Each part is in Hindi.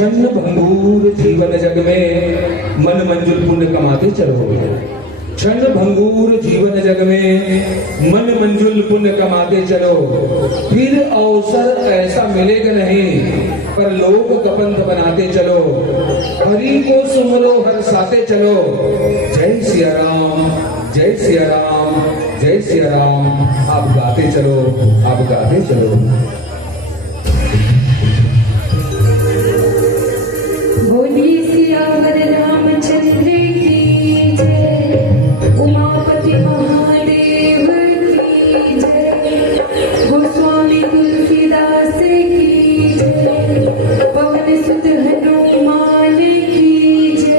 क्षण भंगूर जीवन जग में मन मंजुल पुण्य कमाते चलो। क्षण भंगूर जीवन जग में मन मंजुल पुण्य कमाते चलो। फिर अवसर ऐसा मिलेगा नहीं पर लोग कपंत बनाते चलो। हरि को सुमरो हर साथे चलो। जय सिया राम, जय सिया राम, जय सिया राम। आप गाते चलो, आप गाते चलो। बोलिए सियावर रामचंद्र की जय, उमापति महादेव की जय, गोस्वामी तुलसीदास की जय, पवन सुत हनुमान की जय।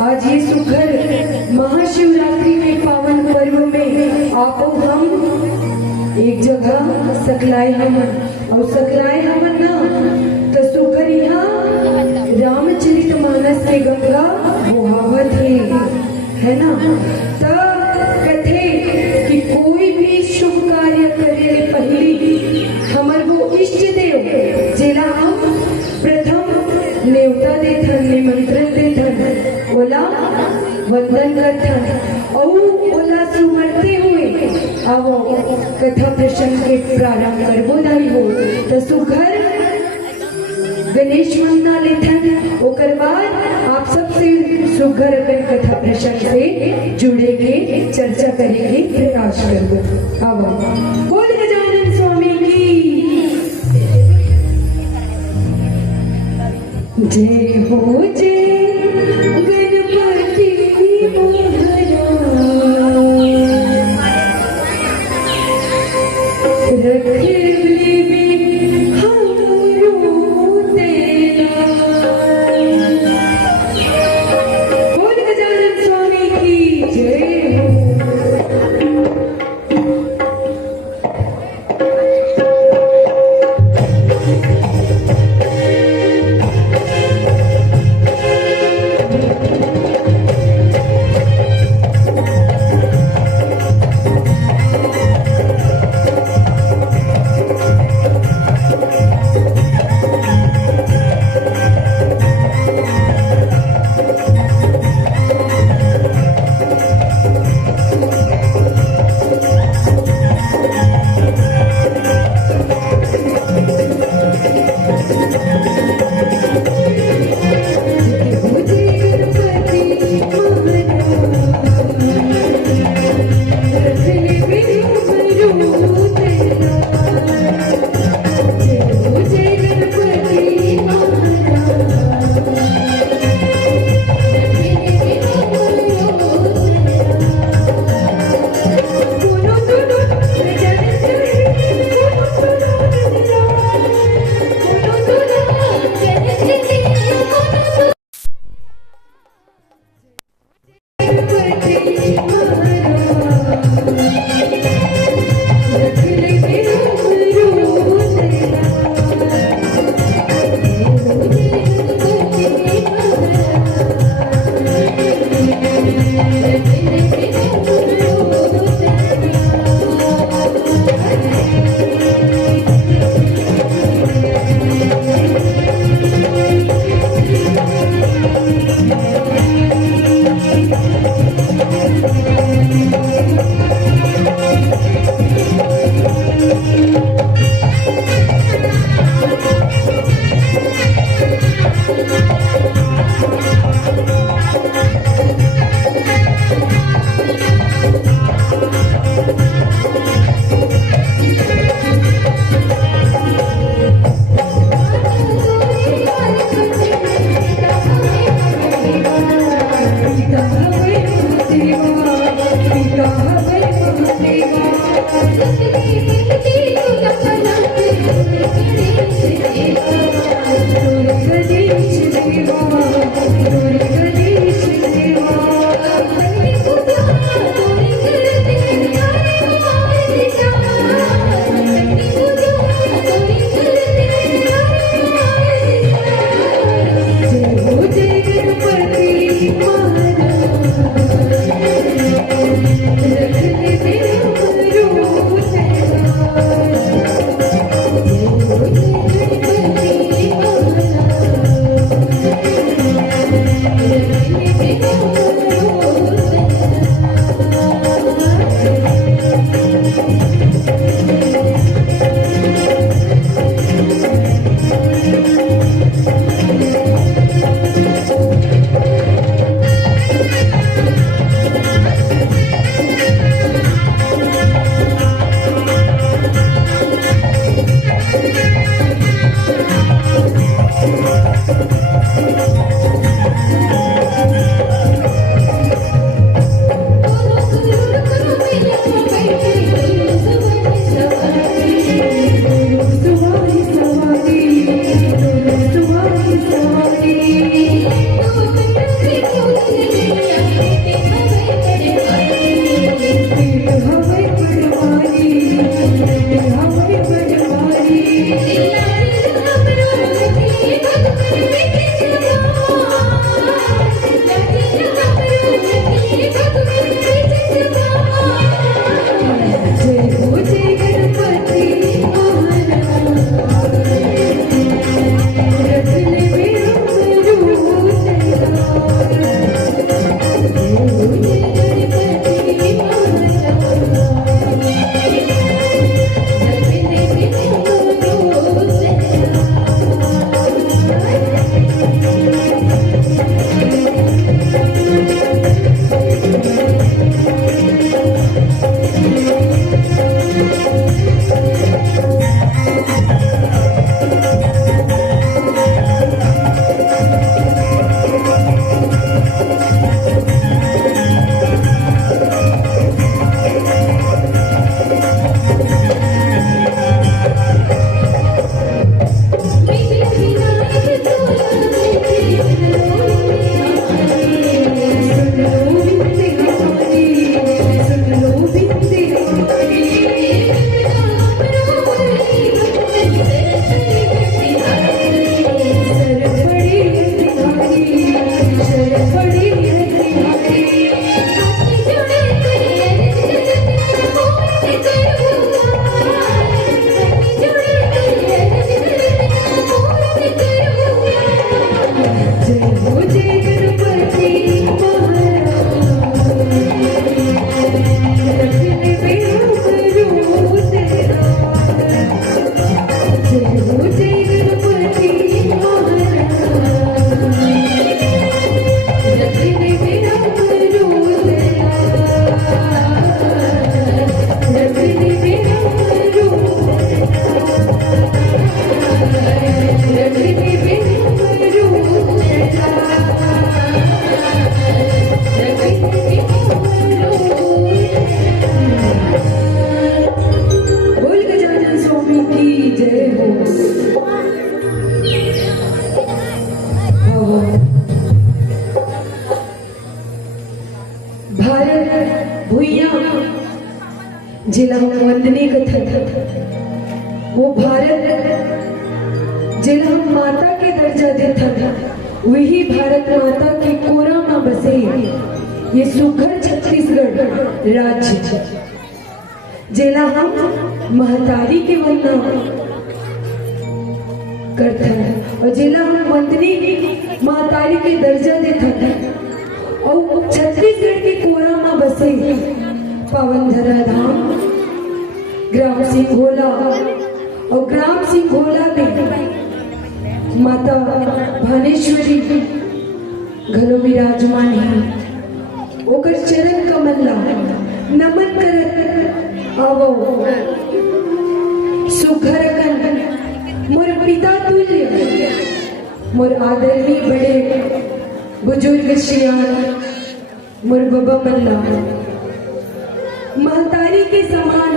आज ये सुखर महाशिवरात्रि के पावन पर्व में आपो हम एक जगह सकलाए हमन और सकलाए हमन ना तो सुखर यहाँ रामचरितमानस के गंगा बहावत है ना। तो कथे कि कोई भी शुभ कार्य करे ले पहली हमर वो इष्ट देव जेला हम प्रथम न्योता देथन निमंत्रण देथन ओला वंदन करथन और ओला सुमरते हुए आवो कथा प्रसंग के प्रारंभ करबो दाई हो तो सुघर गणेश वंदना लेथन ओकर बाद आप सबसे सुघर अपन कथा प्रसंग से जुड़ेंगे चर्चा करेंगे प्रकाश करेंगे। आवो बोल गजानन स्वामी की जय हो जय गणपति महाराज रख ले हमरो तेरा। बोल गजानन स्वामी की जय हो। भारत भुइया जिला हम वंदनीय कथन वो भारत जिला हम माता के दर्जा देता था वही भारत माता के कोरा में बसे ये सुघर छत्तीसगढ़ राज्य जिला हम महतारी के वंदना करता है और जिला हम वंदनी महतारी के दर्जा देता था और छत्तीसगढ़ के कोरा में बसे पावन धरा धाम ग्राम सिंघोला और ग्राम सिंघोला में माता भानेश्वरी घरों विराजमान है ओकर चरण कमल नमन करत आवो सुघरकन मोर पिता तुल्य मोर आदरणीय बड़े बुजुर्ग श्रियान मोर बाबा मल्ला महतारी के समान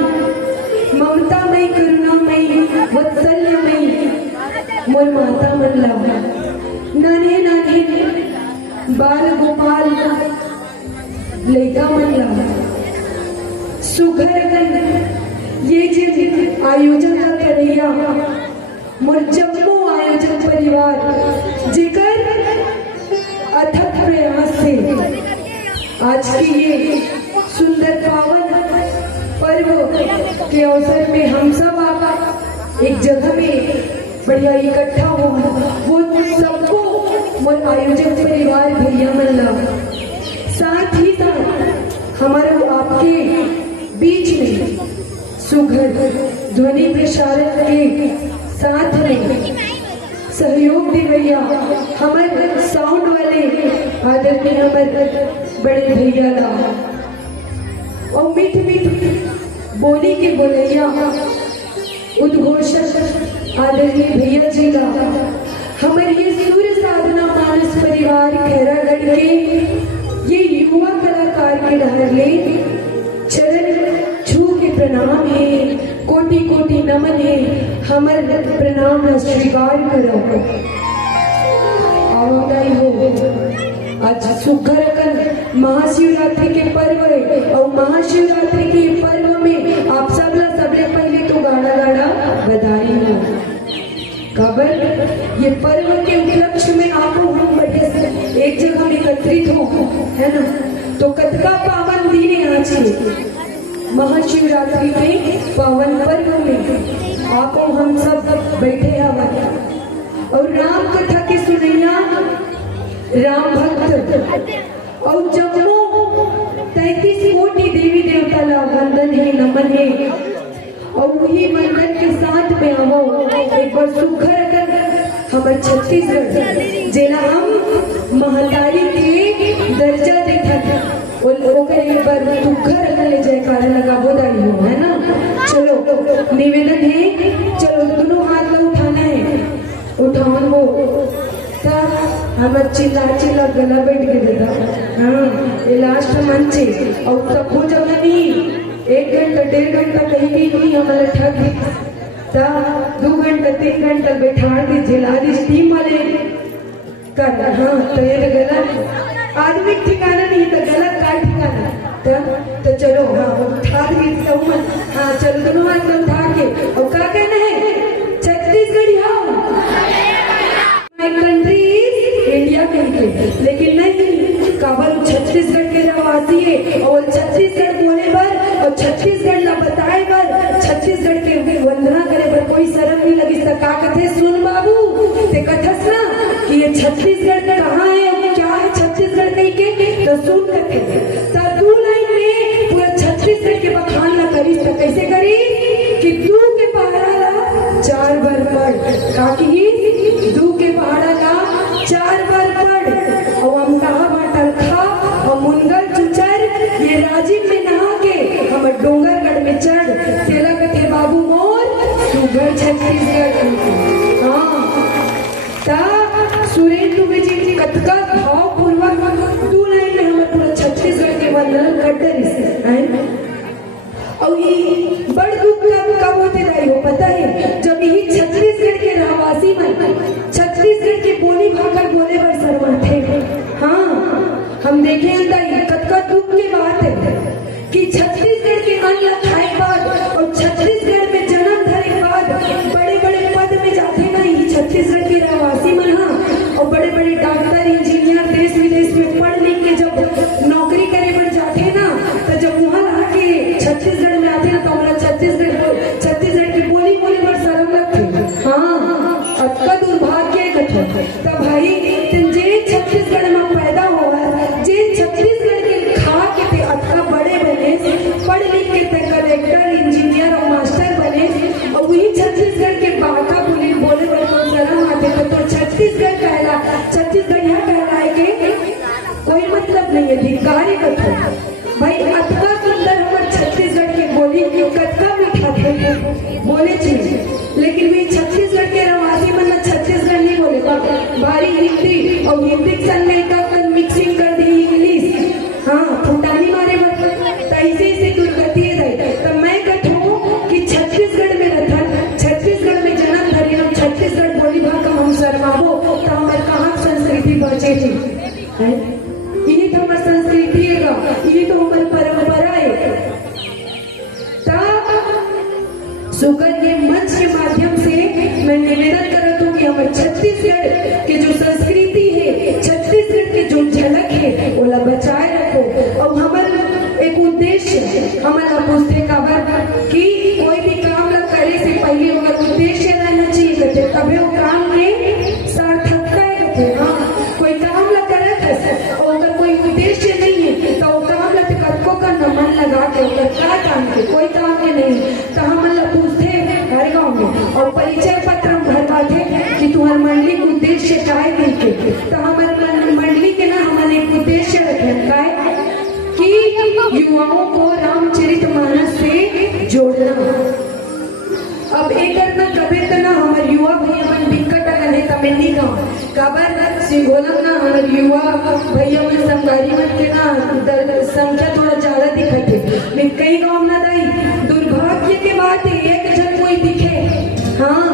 ममतामयी करुणामयी वत्सल्यमयी मोर माता मल्ला नाने नाने बाल गोपाल लैका मल्ला सुघर ये जिन आयोजन का करैया मोर जम्मू आयोजन परिवार जिकर अथक प्रयास से आज की ये सुंदर पावन पर्व के अवसर में हम सब आप एक जगह में बढ़िया इकट्ठा हो वो सबको मोर आयोजक परिवार भैया मल्ला साथ ही साथ हमारे आपके बीच में सुघर ध्वनि प्रसारण के साथ में सहयोग दे भैया हमारे साउंड वाले आदरणीय हमारे बड़े भैया ला और मीठ मीठ बोली के बोलैया उद्घोषक आदरणीय भैया जी ला हमारे ये सूर्य साधना मानस परिवार खैरागढ़ के ये युवा कलाकार के डहरले चरण छू के प्रणाम है कोटि कोटि नमन है हमर प्रणाम न स्वीकार करो आवदाई हो आज सुघर कर महाशिवरात्रि के पर्व है और महाशिवरात्रि के पर्व में आप सबले पहले तो गाड़ा गाड़ा बधाई हो खबर ये पर्व के उपलक्ष्य में आपको हम बढ़िया से एक जगह में एकत्रित हो है ना तो कतका पावन दिन है आज के महाशिवरात्रि के पावन पर्व में आपको हम सब बैठे हवा और राम कथा के सुनैया राम भक्त और जम्मू 33 कोटि देवी देवता ला वंदन है नमन है और वही वंदन के साथ में हम एक बार सुखर कर हमारे छत्तीसगढ़ जिला हम महतारी के दर्जा देखा था और एक बार सुखर ले जयकारा लगा बोदाई हो है ना चलो निवेदन है चलो दोनों हाथ ला उठाना है उठाओ हो हमारे चिल्ला चिल्ला गला बैठ के देता हाँ ये लास्ट मंच है और सब हो जगह नहीं 1 घंटा 1.5 घंटा कहीं नहीं हमारा ठग ता 2 घंटा 3 घंटा बैठा दी जिला दी स्टीम वाले कर हाँ तो ये गलत आदमी ठिकाना नहीं तो गलत का ठिकाना तो चलो हाँ उठा दी तो हाँ चलो दोनों हाथ में उठा के और क्या कहना है छत्तीसगढ़ी हाँ माय कंट्री इंडिया कहते लेकिन नहीं काबल छत्तीसगढ़ के रहवासी है और छत्तीसगढ़ बोले पर और छत्तीसगढ़ ला बताए पर छत्तीसगढ़ के वंदना करे पर कोई शर्म नहीं लगी का कथे सुन बाबू ते कथस ना कि ये छत्तीसगढ़ कहाँ है और क्या है छत्तीसगढ़ कहीं के तो सुन कथे तू लाइन में पूरा छत्तीसगढ़ के बखान ला करी तो कैसे करी कि तू के पहाड़ा ला 4 बार पढ़ काकी दू के पहाड़ा ला 4 बार पढ़ और हम कहा बाटल खा और मुनगर चुचर ये राजीव में नहा के हम डोंगरगढ़ में चढ़ तेला कथे बाबू मोर सुगर छत्तीसगढ़ हाँ ता सुरेंद्र दुबे जी कथका भाव पूर्वक 2 लाइन में हमें पूरा छत्तीसगढ़ के वंदन कर दे और ये बड़ दुख कब होते रही हो पता है जब यही छत्तीसगढ़ के रहवासी मन छत्तीसगढ़ के बोली भाकर बोले पर शर्मा थे हाँ हम देखे कतका दुख के कार्य कथो भाई अतका सुंदर हमर छत्तीसगढ़ के बोली कतका मीठा थे बोले चीज, लेकिन भी छत्तीसगढ़ के रवासी मन छत्तीसगढ़ नहीं बोले भारी हिंदी और हिंदी के संग में का मिक्सिंग कर दी इंग्लिश, हाँ फुटानी मारे ऐसे ऐसे दुर्गति है। तो मैं कहूँ कि छत्तीसगढ़ में रहता, छत्तीसगढ़ में जन्म धरी हम छत्तीसगढ़ बोली भाषा हम शर्माबो तो हमारे कहाँ संस्कृति बचे थी, ये तो हमारी संस्कृति है, ये तो हमारी परंपरा है। तब सुकर के मंच के माध्यम से मैं निवेदन करता हूँ कि हमारे छत्तीसगढ़ के जो संस्कृति है, छत्तीसगढ़ के जो झलक है वो बचाए रखो। और हमारा एक उद्देश्य हमारा पूछते काबर कि कोई भी काम ला करे से पहले हमारा उद्देश्य रहना चाहिए कहते, तभी वो काम के सार्थकता है। हाँ कोई काम ला करे और अगर कोई उद्देश्य नहीं है तो वो काम ला कतको का मन लगा के क्या काम के कोई काम के नहीं, तो हम पूछते हर गाँव में और परिचय पत्र हम भरवाते कि तुम्हारे मंडली का उद्देश्य क्या है के, तो हमारे मंडली के ना हमारे एक उद्देश्य रखे क्या कि युवाओं को रामचरितमानस से जोड़ना। अब एक करना कभी तो ना हमारे युवा भैया मन दिक्कत अगर है तब नहीं काबर सिंगोलम ना हमारे युवा भैया मन संगारी मन के ना संख्या थोड़ा ज्यादा दिखत है, लेकिन कई गाँव ना दाई दुर्भाग्य के बात है एक जन कोई दिखे, हाँ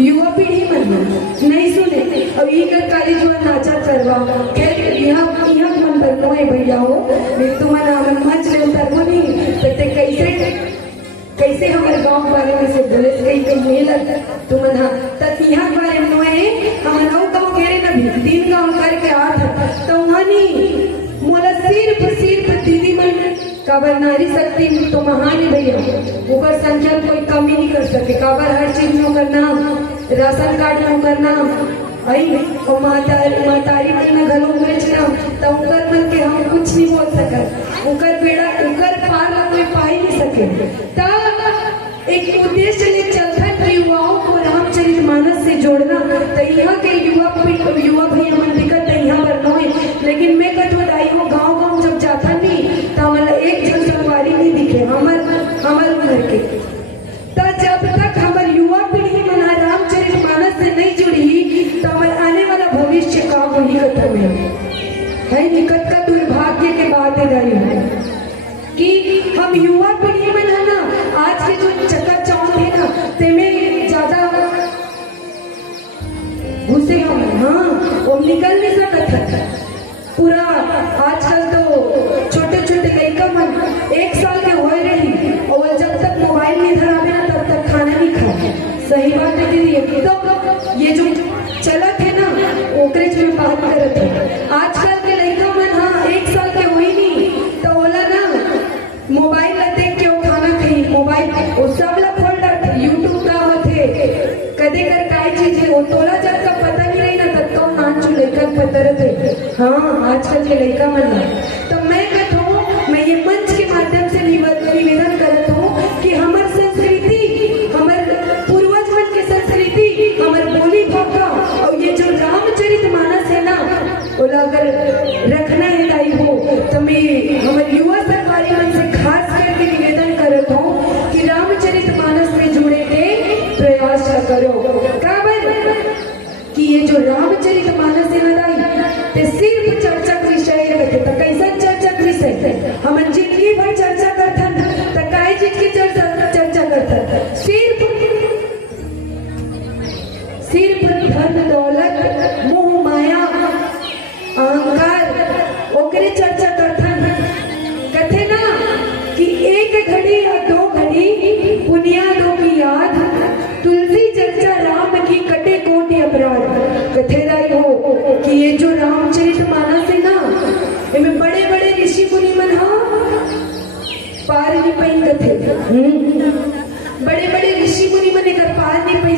युवा पीढ़ी मन नहीं सुने और ये कर काली जो नाचा करवा यहाँ मन बनो है भैया हो तुम्हारा मंच ले उतरवा नहीं तो कैसे हमारे गांव बारे में से बोले कहीं कहीं मेला तुम्हारा तक यहाँ बारे में हमारा गाँव कह रहे ना भी 3 गाँव करके आता तो वहाँ नहीं मोला सिर्फ दीदी मन काबर नारी शक्ति तो महान है भैया, ऊपर संख्या कोई कमी नहीं कर सके, काबर हर चीज में करना राशन कार्ड में करना आई और मातारी में घरों में तो उकर मन के हम कुछ नहीं बोल सकत, उकर बेड़ा उकर पार कोई पा ही नहीं सके। तब एक उद्देश्य ले चलता है युवाओं को रामचरितमानस से जोड़ना, तो यहाँ के युवा भैया मन दिक्कत है यहाँ पर नहीं, लेकिन मैं कथो दाई हो गाँव जब जाता नहीं तो हमारा एक जन संगवारी नहीं दिखे हमारे उम्र के, तो जब तक हमारे युवा पीढ़ी मना रामचरितमानस से नहीं जुड़ी तो हमारे आने वाला भविष्य का वही खत्म है निकट का दुर्भाग्य के बात है कि हम युवा पीढ़ी में ना आज के जो चकाचौंध है ना तेमें ज्यादा घुसे हम, हाँ वो निकल नहीं सकता पूरा। आजकल तो छोटे लड़का मन 1 साल के हो रही और जब तक मोबाइल नहीं धरावे ना तब तक खाना नहीं खाए, सही बात है दीदी। तो ये जो चलत है ना ओकरे में बात करत है, आजकल के लड़का मन हाँ 1 साल के हुई नहीं तो बोला ना मोबाइल ला देख के वो खाना खाई, मोबाइल वो सब ला खोल डालते, यूट्यूब का होते कदे कर काय चीज है वो तोला जब का पता नहीं रही ना तब तो नाच लड़का पता रहते, हाँ आजकल के लड़का मन। तो मैं कहता हूँ मैं ये मंच के माध्यम से निवेदन करता हूँ कि हमारी संस्कृति हमारे पूर्वज मन की संस्कृति हमारे बोली भाषा और ये जो रामचरितमानस है ना वो अगर रखना है दाई हो तो मैं हमारे युवा सरकारी मन से खास करके निवेदन करता हूँ कि रामचरितमानस से जुड़े के प्रयास करो। कि ये जो रामचरितमानस है ना दाई सिर्फ चर्चा का विषय रहते, तो कैसा चर्चा का विषय हम जिंदगी भर चर्चा करता तो काय चीज की चर्चा करता, सिर्फ धन दौलत मोह माया अहंकार ओकरे चर्चा करता कथे ना कि 1 घड़ी या 2 घड़ी बुनियादों की याद, तुलसी चर्चा राम की कटे कोटि अपराध। कथेदाई हो कि ये जो रामचरितमानस है ना इनमें बड़े ऋषि मुनि मन पार नहीं पाई कथे, बड़े ऋषि मुनि मन अगर पार नहीं पाई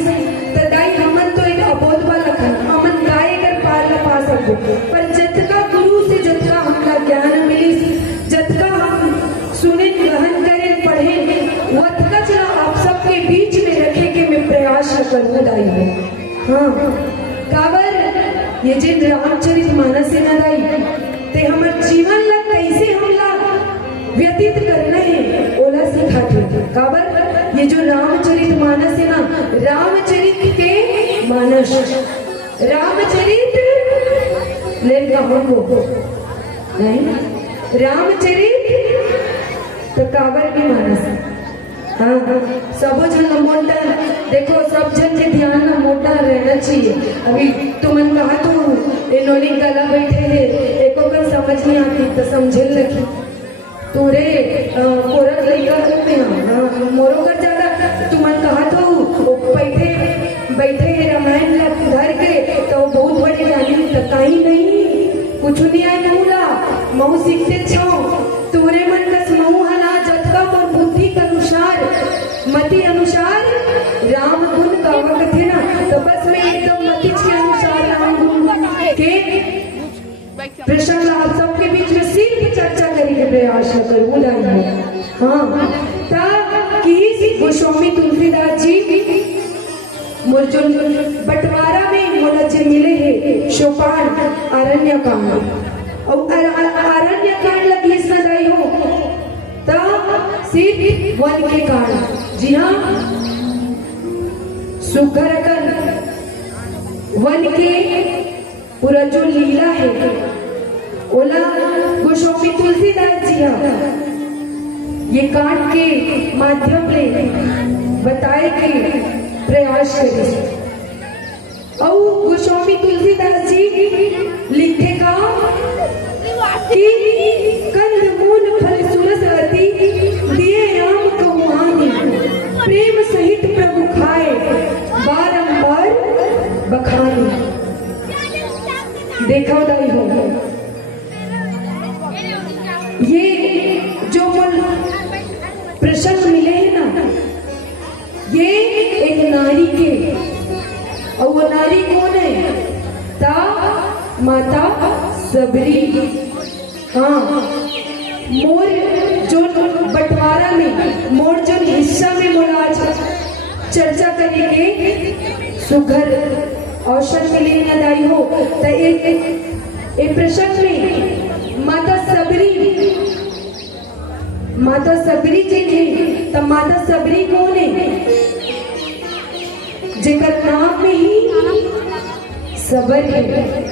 तो दाई हमन तो एक अबोध वाला हमन गाय अगर पार ला पा सको, पर जतका गुरु से जतका हमला ज्ञान मिली जतका हम सुने ग्रहण करें पढ़े वतका चला आप सबके बीच में रखे के मैं प्रयास करूँ दाई हो। हाँ काबर ये जिन रामचरितमानस है ना दाई ते हमार जीवन लग थे। काबर ये जो रामचरित मानस है ना, रामचरित के मानस, रामचरित ले को नहीं, रामचरित तो काबर की मानस। हाँ हाँ, सब जन मोटा देखो, सब जन के ध्यान में मोटा रहना चाहिए। अभी तुमन कहा तो इन्होंने गला बैठे है, एको का समझ नहीं आती तो समझे लगी तूरे कोरक लेकर में मोरो कर ज्यादा तुमन कहा तो बैठे बैठे रामायण धर के तो बहुत बड़े ज्ञानी तकाई नहीं, कुछ नहीं आए नहुला महू सीखते छो तूरे मन कस महू हला जतका और बुद्धि के अनुसार मति अनुसार राम गुण गावा कथे ना, तो बस मैं एकदम मति के अनुसार राम गुण के प्रसंग आप सबके बीच में सिर्फ चर्चा करने के प्रयास करूँ। हाँ, तब कि गोस्वामी तुलसीदास जी मुर्जुन बंटवारा में मोला जी मिले हैं सोपान अरण्य कांड, और अरण्य कांड लगी सदाई हो तब सिर्फ वन के कांड। जी हाँ, सुघर वन के पूरा जो लीला है ओला गोस्वामी तुलसीदास जी ये कांड के माध्यम ले बताए के प्रयास करे। और गोस्वामी तुलसीदास जी लिखे का कि कंद मूल फल सुरस अति दिए राम कहुआनी, प्रेम सहित प्रभु खाए बारंबार बखानी। देखा दाई हो, ये जो प्रसंग मिले हैं ना, ये एक नारी के, और वो नारी कौन है? ता माता सबरी। हाँ, मोर जो बंटवारा में मोर जो हिस्सा में मोला चर्चा करेंगे सुघर अवसर के लिए नदाई हो तो एक प्रसंग में माता सबरी जी थे। तब माता सबरी कौन है? जेकर नाम में ही सबर है।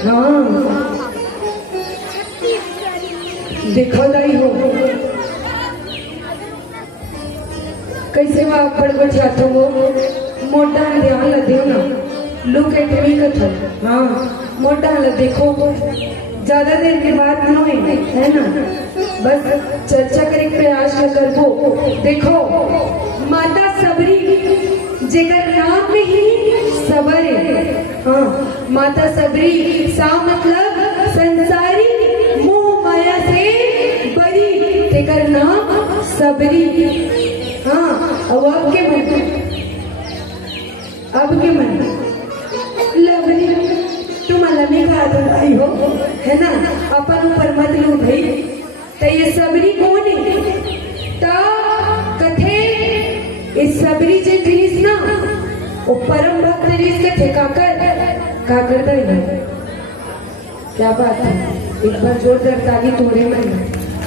हाँ, देखो दाई हो कैसे वहां पड़ बैठा हो, मोटा ध्यान ल दे ना, लुक एट मी कथो। हाँ, मोटा ल देखो, ज्यादा देर के बाद नो है ना, बस चर्चा करे प्रयास न करबो। देखो, माता सबरी जेकर नाम में ही सबर है। हाँ, माता सबरी सा मतलब संसारी मोह माया से बरी, तेकर नाम सबरी। हाँ, अब के मन लवली तुम अलमी का आई हो है ना, अपन ऊपर मत लो भाई। तो ये सबरी कौन है? ता कथे इस सबरी जे रीस ना, वो परम भक्त रीस कथे काकर दई है। क्या बात है, एक बार जोरदार ताली तोड़े मन।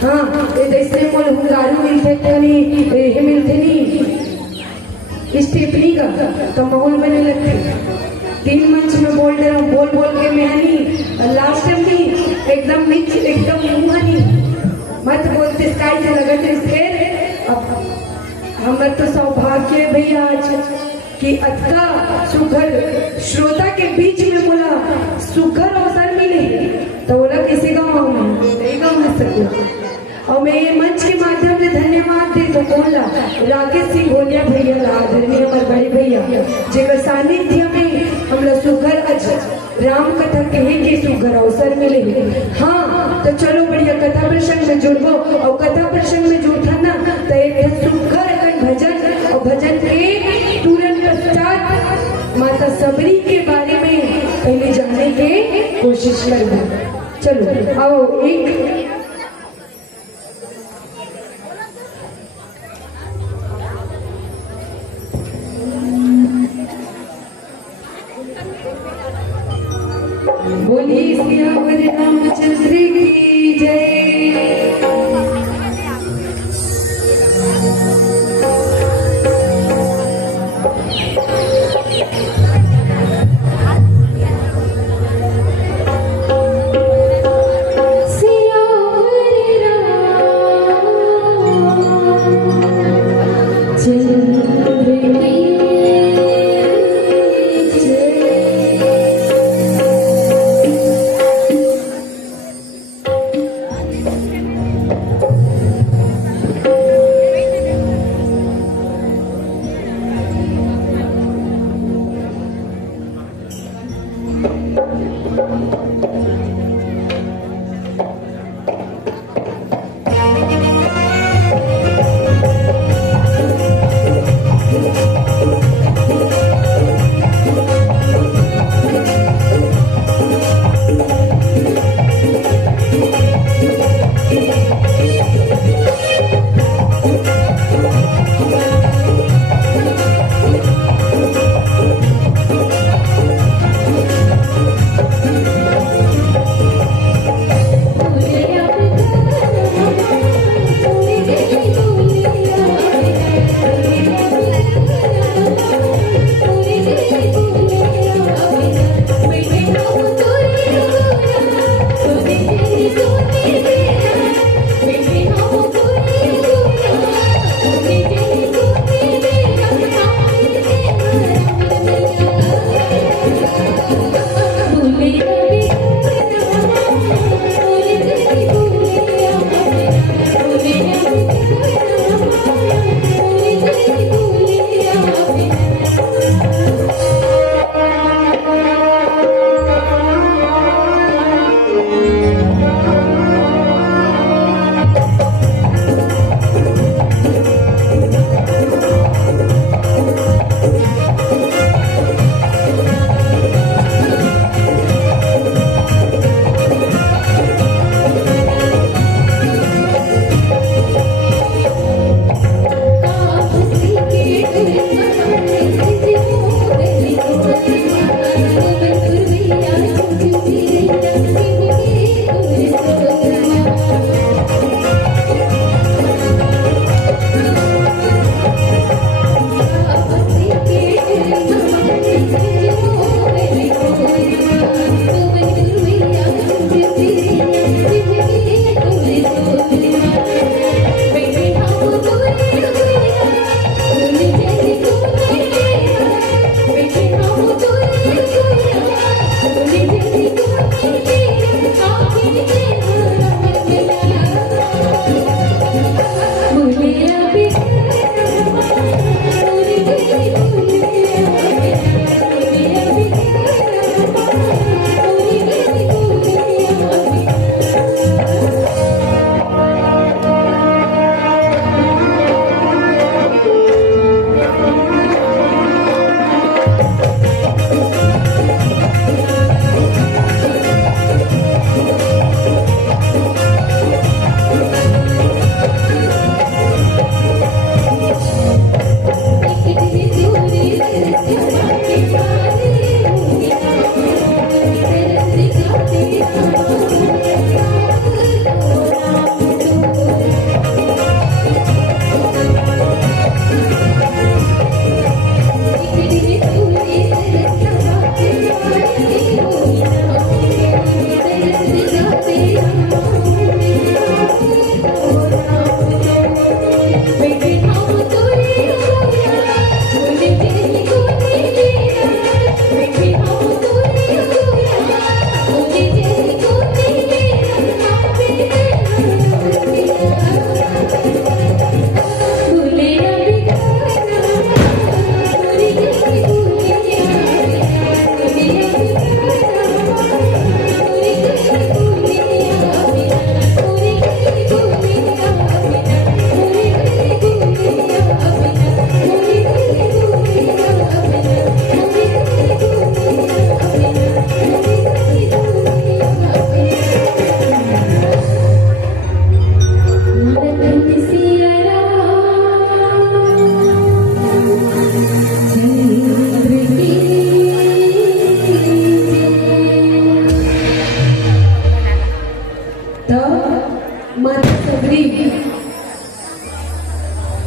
हाँ, ये देशने मोल हुंगारू मिलते कोनी ये मिलते नहीं स्टेपनी का तो माहौल बने लगते। तीन मंच में बोल रहा हूँ, बोल बोल के मेहनी लास्ट टाइम नहीं एकदम नीच एकदम मुहानी मत बोलते स्काई से लगते इसके। अब हमारे तो सौभाग्य है भैया आज कि अतका सुघर श्रोता के बीच में बोला सुघर अवसर मिले तो बोला किसी गाँव में नहीं गाँव में सकते। और मैं ये मंच के माध्यम से धन्यवाद दे तो बोला राकेश सिंह भोलिया भैया आदरणीय हमारे बड़े भैया जेकर सानिध्य में हम लोग सुघर राम कथा कहे के सुघर अवसर मिले। हाँ, तो चलो बढ़िया कथा प्रसंग में जुड़बो, और कथा प्रसंग में जुड़ता ना तो एक सुघर भजन, और भजन के तुरंत पश्चात माता सबरी के बारे में पहले जानने की कोशिश करबो। चलो आओ, एक बोलिए सियावर रामचंद्र की जय।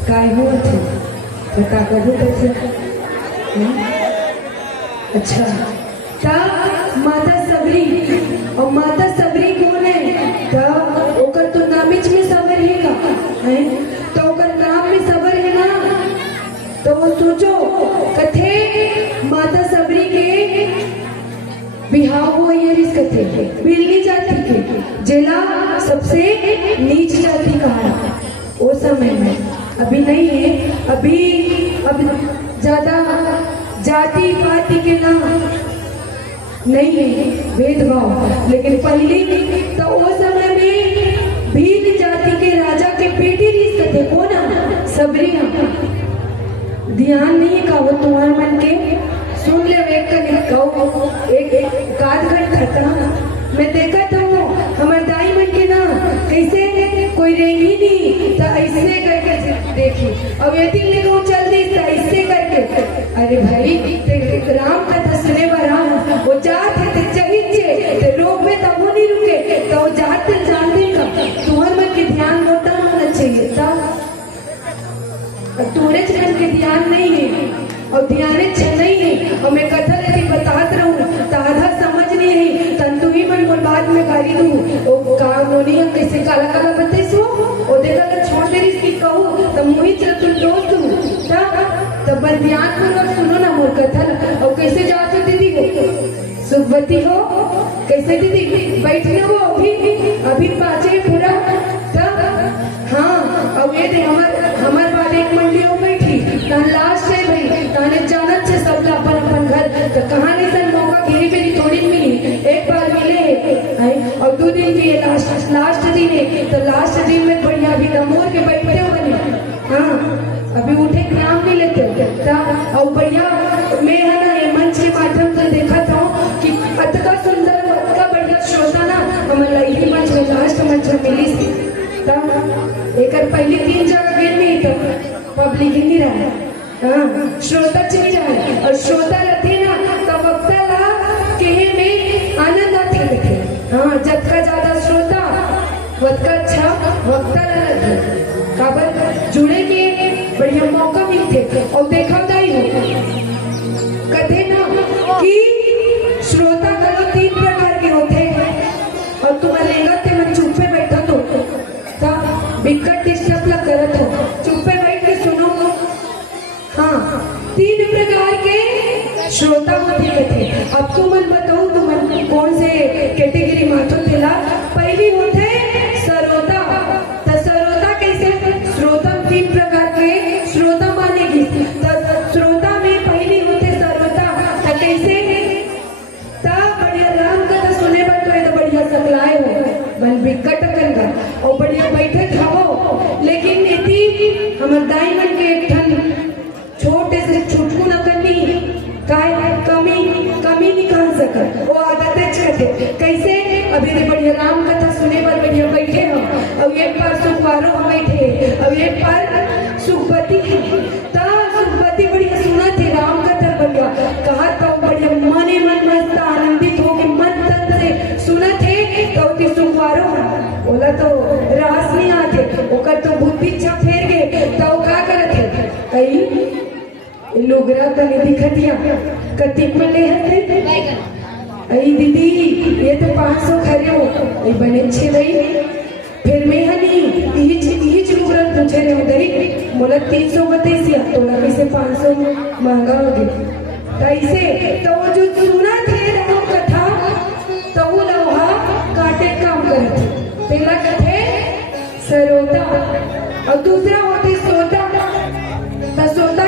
काय होत बता करू कैसे अच्छा ता माता सबरी और माता सबरी कौन है ता ओकर तो नामिच में सबर है का है तो ओकर नाम में सबर है ना तो वो सोचो कथे माता सबरी के बिहाव हो ये रिस कथे बिल्ली जाति के जिला सबसे नीच जाति कहा वो समय में अभी नहीं है अभी अब ज्यादा जाति पाति के नाम नहीं है भेदभाव लेकिन पहले तो वो समय में भील जाति के राजा के बेटी रिश्ते थे कौन सबरी ध्यान नहीं का वो तुम्हारे मन के सुन ले एक एक आध घंटा था मैं देखा था वो हमारे दाई मन के ना कैसे कोई रहेगी नहीं तो ऐसे करके देखी, अब यदि लेको चल दी तो ऐसे करके। अरे भाई राम कथा सुने वाला वो जाते थे चहिचे तो लोग में तब वो नहीं रुके तो वो जाते जानते का तुम्हारे मन के ध्यान होता होना चाहिए था, तुम्हारे चरण के ध्यान नहीं है और ध्यान नहीं है। और मैं कथा लेके बतात रहूं तो आधा समझ नहीं है तंतु ही मन बोल बाद में गाली दूं ओ का नोनी हम कैसे काला काला बते सो ओ देखा तो छोड़ दे इसकी कहूं तो मुही चल तुम दोस्त हूं तब बस ध्यान पूर्वक सुनो ना मोर कथा। और कैसे जाते दीदी हो सुखवती हो कैसे दीदी बैठने हो अभी पाचे पूरा तब हाँ। अब ये दे हमार बाद एक मंडी हो बैठी तान लास्ट है भाई ताने जानत से सब अपन अपन घर तो कहाँ नहीं सन मौका घेरी मेरी थोड़ी मिली एक बार मिले और 2 दिन की लास्ट दिन है तो लास्ट दिन में बढ़िया अभी मोर के बैठते हो बने हाँ अभी उठे नाम नहीं लेते और बढ़िया मैं है ना ये मंच के माध्यम से देखा था कि अतका सुंदर अतका बढ़िया श्रोता ना हमारे लाइव मंच में लास्ट मंच में मिली थी एक पहले 3 जगह गिर नहीं तो पब्लिक ही नहीं रहा हाँ श्रोता चली जाए और श्रोता रहते ना तो वक्ता ला कहे में आनंद आते लिखे हाँ जब का ज्यादा श्रोता वक्त का अच्छा वक्ता रहते काबर जुड़े के बढ़िया मौका मिलते। और देखा दाई हो कथे ना कि श्रोता करो 3 प्रकार के होते और तुम्हारे लेगा मन चुप पे बैठा तो विकट डिस्टर्ब ला करत हो चुप पे बैठ के सुनो हाँ 3 प्रकार के श्रोता होते थे। अब तुम मन बताओ तुम कौन से कैटेगरी माथो थिला। पहली होते सरोता तो सरोता कैसे श्रोता 3 प्रकार के श्रोता मानेगी तो श्रोता में पहली होते सरोता तो कैसे तब बढ़िया राम कथा सुने पर तो बढ़िया सकलाए हो बन विकट करेगा और बढ़िया बैठे खाओ लेकिन नीति हमारे डायमंड के एक ठन छोटे से छुटकू न करनी काय कमी निकाल सकर वो आदत है कैसे अभी तो बढ़िया राम कथा सुने पर बढ़िया बैठे हम अब एक बार सुखवारो हम बैठे अब एक बार सुखवती सुखवती बढ़िया सुना थे राम कथा बढ़िया कहा तो बढ़िया मने मन मस्त आनंदित हो के मन तन से सुना थे तो सुखवारो बोला तो रास नहीं आते ओकर तो बुद्धि छा फेर गए तो का करत है कई लोगरा तने दिखतिया कतिक में ले हते आई दीदी ये तो 500 खरे हो आई बने छे भाई फिर मैं हनी इही लोगरा पूछे रे उधरी बोला 300 बतेसिया तो लगे से 500 महंगा हो गया कैसे तो वो जो सुना थे राम कथा तो वो लोहा काटे काम करते पहला कथे सरोता और दूसरा होती सोता तो सोता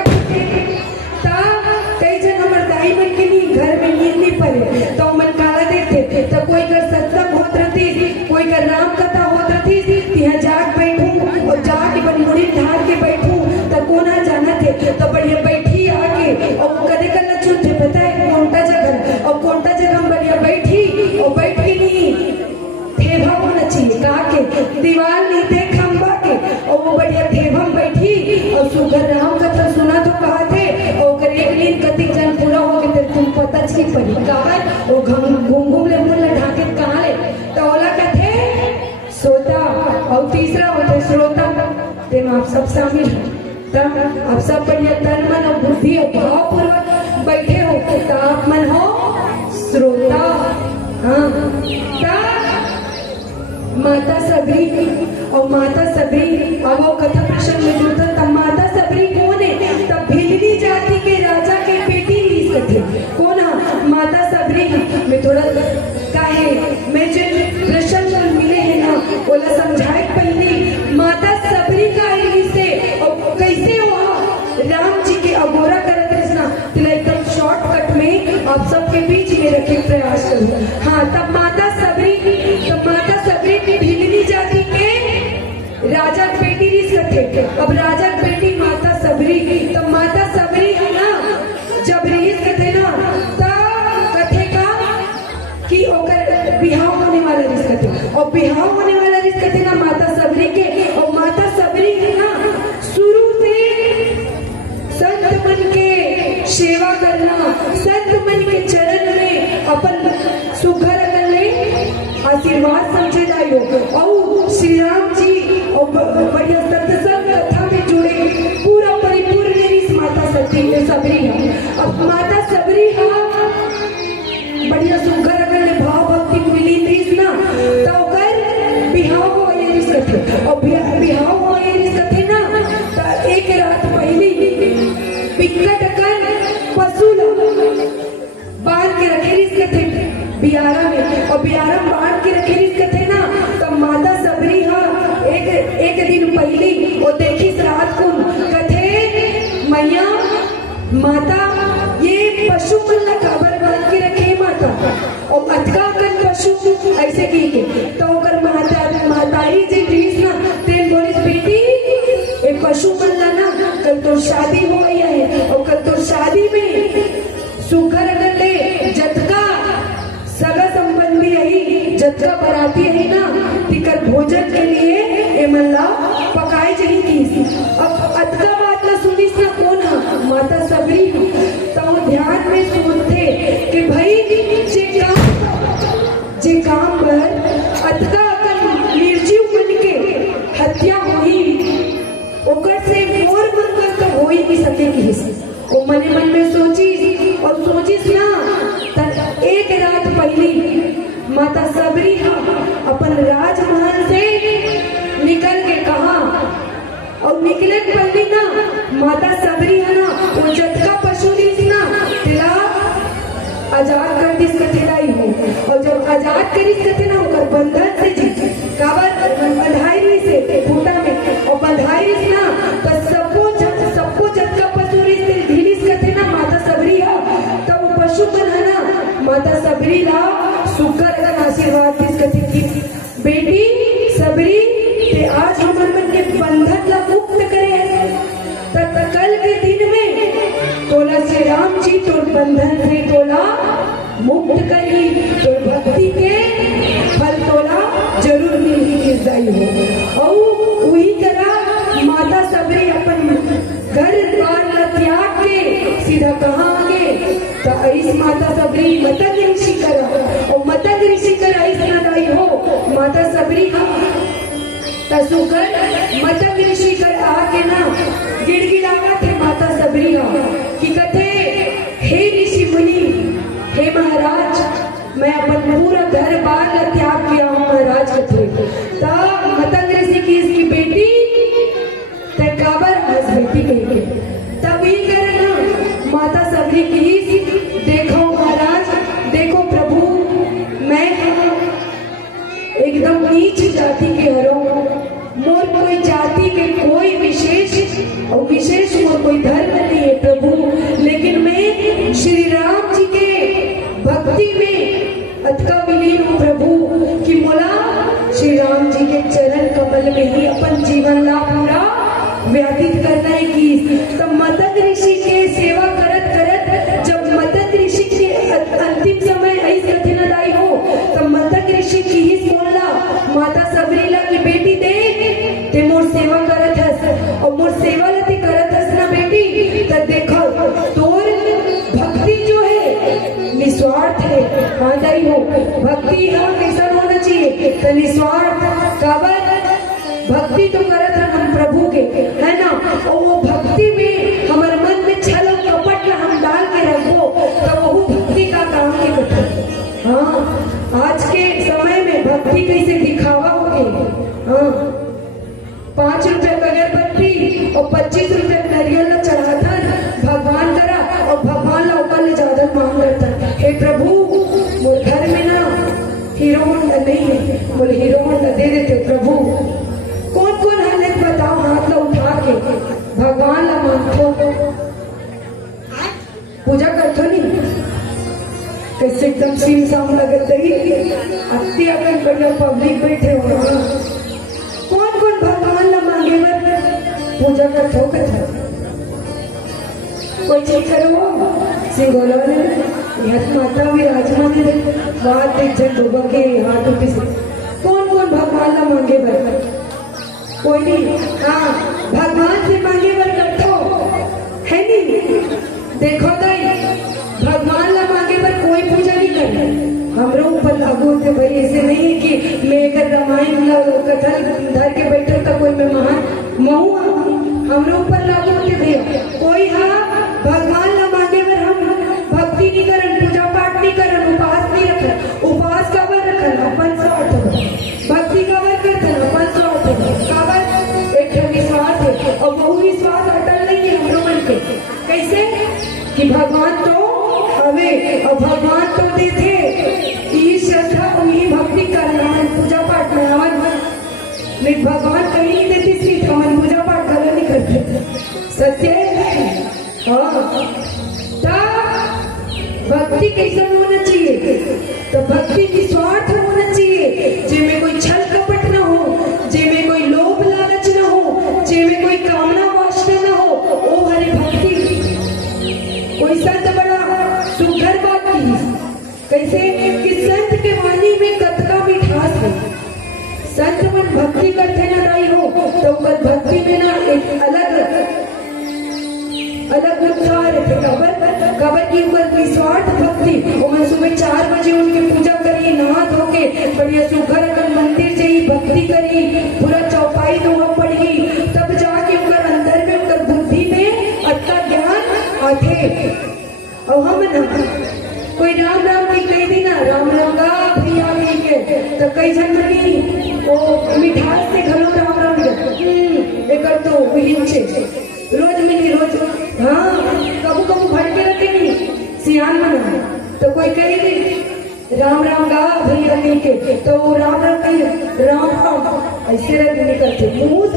कई जन हमारे दाई मन के नहीं घर में नींद नहीं पड़े तो मन काला देखते तो कोई कर सत्संग होत रहती कोई कर राम कथा होत रहती यहाँ जाग बैठू और जाके बन मुड़ी ढाल के बैठू तो कोना जाना थे तो बढ़िया बैठी आके और कदे करना चुनते पता है कौनटा जगह बढ़िया बैठी और बैठ के नहीं ठेभा होना चाहिए कहा के दीवार नहीं थे खंबा के और वो बढ़िया ठेभम बैठी और सुगर राम कथा सुना तो कहा थे और एक नींद कतिक जन पूरा हो गए तुम पता छी पड़ी कहा वो घूम ले मुंह ढाके कहा ले तो ओला कथे सोता और तीसरा होता श्रोता ते आप सब शामिल तब आप सब बढ़िया तन मन और बुद्धि और भाव पूर्वक बैठे हो तो आप मन हो श्रोता हाँ माता सबरी और माता सबरी अब वो कथा प्रसंग में जुड़ता तब माता सबरी कौन है तब भिलनी जाति के राजा के बेटी रीस कथे कौन है माता सबरी मैं थोड़ा काहे मैं जो प्रसंग मिले हैं ना बोला समझाए पहले माता सबरी का से और कैसे हुआ राम जी के अगोरा करत रचना तिला एकदम शॉर्टकट में आप सबके बीच में रखे प्रयास करूं हाँ तब माता सबरी भिलनी जाति के राजा बेटी रीस कथे अब राजा बेटी माता सबरी तब माता सबरी है ना जब रीस कथे ना तब कथे का कि ओकर बिहाव होने वाला रीस कथे और बिहाव होने वाला रही कथे ना माता सबरी के। और माता सबरी है ना शुरू से संत मन के सेवा करना, संत मन के चरण में अपन सुघर कर ले आशीर्वाद समझे जाइयो। और श्री राम जी और बढ़िया सत्संग कथा में जुड़े पूरा परिपूर्ण इस माता सबरी है। अब माता सबरी बढ़िया सुघर अगर ले भाव भक्ति मिली थी ना तो कर बिहाव हो ये कथे। और बिहाव हो ये कथे ना तो एक रात पहली बिकट कर पशु बांध के रखे इस कथे बियारा में। और बियारा बांध के रखे इस कथे ना तो माता सबरी एक दिन पहली वो देखी रात को कथे मैया माता ये पशु मन ला काबर बांध के रखे माता। और अटका कर पशु ऐसे की के तो अगर माताई जी प्लीज ना तेल बोली बेटी ये पशु मन ला ना कल तो शादी हो गई है। और कल तो शादी में सुघर अगर ले जतका सगा संबंधी है जतका बराती है ना तिकर भोजन के लिए ये मल्ला पकाई जही की। अब अतका बात ला सुनिस ना कौन है माता सबरी। तो ध्यान में सुनते कि भाई जे काम पर अतका अगर निर्जीव मन के हत्या हुई ओकर से मोर मन कर तो हो ही नहीं सकेगी। वो मने मन में सोचिस ना तब एक रात पहली माता सबरी अपन राजमहल से निकल के कहा। और निकले पहली ना माता सबरी है ना वो जतका पशु लीस ना तिला आजाद कर दिस कथिलाई हो। और जब आजाद करिस कथे ना होकर बंधन से जी काबर बंधाई से फूटा में और बंधाई ना तो सबको जतका पशु लीस ढीलिस कथे ना माता सबरी है। तो वो पशु मन है ना माता सबरी ला सुकर का आशीर्वाद दिस कथे की बेटी सबरी ते आज हमर मन के बंधन ला मुक्त करे तब कल के दिन में तोला श्री राम जी तोर बंधन से तोला मुक्त करी तो भक्ति के फल तोला जरूर मिली के जाई हो। और वही तरह माता सबरी अपन घर द्वार ला त्याग के सीधा कहाँ आगे तो ऐस माता सबरी मतंग ऋषि करा। और मतंग ऋषि करा ऐस ना दाई हो माता सबरी तसुकर मतंग ऋषि कर आके ना गिड़गिड़ावा थे माता सबरी कि कथे हे ऋषि मुनि हे महाराज मैं अपन पूरा घर बार ला त्याग किया हूँ महाराज कथे। तब मतंग ऋषि की इसकी बेटी ते काबर बस बेटी कही तब ही करे ना माता सबरी की देखो महाराज देखो प्रभु मैं एकदम नीच जाति के हरों मोर कोई जाति के कोई विशेष मोर कोई धर्म नहीं है प्रभु। लेकिन मैं श्री राम जी के भक्ति में अतका विलीन हूँ प्रभु कि मोला श्री राम जी के चरण कमल में ही अपन जीवन ला पूरा व्यतीत करना है की। तब मतंग ऋषि के सेवा करत करत जब मतंग ऋषि के अंतिम समय ऐसी कठिनाई हो तब मतंग ऋषि की ही बोला माता सबरी ला की बेटी दे ते मोर सेवा करत हस। और मोर सेवा लती करत हस ना बेटी तब देखो तोर भक्ति जो है निस्वार्थ है। हाँ दाई हो भक्ति कैसा होना चाहिए तो निस्वार्थ काबर भक्ति तो करत है हम प्रभु के है ना। और वो भक्ति में हमारे मन में छल और कपट ला हम डाल के रखो तो वो भक्ति का काम नहीं करता। हाँ आज के समय में भक्ति कैसे दिखावा हो गई। हाँ 5 रुपए अगरबत्ती और 25 रुपए नारियल ला चढ़ाता भगवान करा और भगवान ला ऊपर ले ज्यादा मांग करता। हे प्रभु मोर घर में ना हीरो होंडा नहीं है बोले हीरो होंडा दे देते प्रभु। कौन कौन हालत बताओ हाथ ला उठा के भगवान ला मांगतो पूजा करतो नहीं कैसे एकदम सीम साम लगत रही अति अगर बढ़िया पब्लिक बैठे हो। कौन कौन भगवान ला मांगे पूजा करतो कथा कोई चीज करो सिंगोला ने हाथ माता विराजमान है बात एक जन डूबा के हाथ उठे कौन कौन भगवान भगवान ला मांगे बर कोई नहीं। हाँ, भगवान से मांगे बर करथो है नहीं। देखो दाई, भगवान ला मांगे बर कोई पूजा नहीं करता। हमरो ऊपर लागू होते भाई, ऐसे नहीं है कि मैं अगर रामायण ला कथा धर के बैठे तो कोई मैं महान महू। हमरो ऊपर लागू होते भैया कोई। हाँ, भगवान ला मांगे बर हम भक्ति नहीं करन, पूजा पाठ नहीं करन, उपवास नहीं रखन। उपवास काबर रखन? अपन स्वार्थ भक्ति काबर करथन? अपन स्वार्थ काबर? एक ठन विश्वास है और बहु विश्वास अटल नहीं है हमरो मन के। कैसे कि भगवान तो हवे और भगवान तो देथे, ई श्रद्धा उन्हीं भक्ति करना पूजा पाठ में हवन। लेकिन भगवान कहीं नहीं देती सीट, हमारी पूजा पाठ गलत नहीं करते। सत्य है। हाँ, भक्ति कैसे होना चाहिए? तो भक्ति निस्वार्थ होना चाहिए, जिसमें कोई छल कपट न हो, जिसमें कोई लोभ लालच न हो, जिसमें कोई कामना वासना न हो, वो हरे भक्ति। कोई संत बड़ा सुघर बात की कैसे कि संत के वाणी में कतका मिठास है। संत मन भक्ति करते ना रही हो तो भक्ति में ना एक अलग उत्साह रहते। कबर की ऊपर निस्वार्थ भक्ति। और सुबह 4 बजे उनकी पूजा करी, नहा धो के बढ़िया सुघर अगर मंदिर जाई, भक्ति करी, पूरा चौपाई धोआ पड़ी, तब जाके उनकर अंदर में उनकर बुद्धि में अच्छा ज्ञान आते। और हम ना कोई राम राम की कह दी ना, राम राम गा भैया के तो कई जन बनी वो मिठास से घरों राम राम एक तो रोज मिली रोज। हाँ, कबू कबू भर के रखेंगी सियान मना तो कोई कहेगी राम राम गा भैया के तो वो राम राम कही राम राम ऐसे रख निकलते। मुंह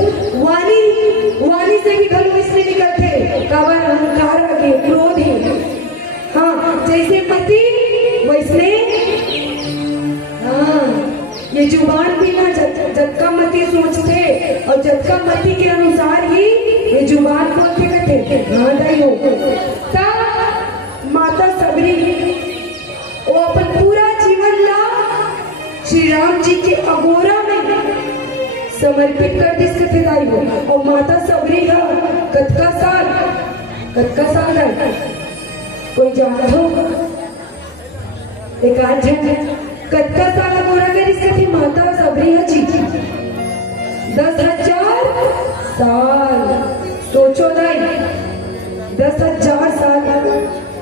वाणी से भी घरों इसलिए निकलते काबर अहंकार आगे क्रोध है। हाँ, जैसे पति वैसे। हाँ, ये जुबान भी ना जटका मती सोचते और जटका मती के अनुसार ही ये जुबान बोलते कहते। हाँ दाई हो ता माता सबरी वो अपन पूरा जीवन ला श्री राम जी के अगोरा में समर्पित कर दी सकते दाई हो। और माता सबरी का कतका साल है कोई जानता हो? एक आज कत्ता साल अगोरा कर इसके माता सबरी जी 10,000 साल। सोचो दाई 10,000 साल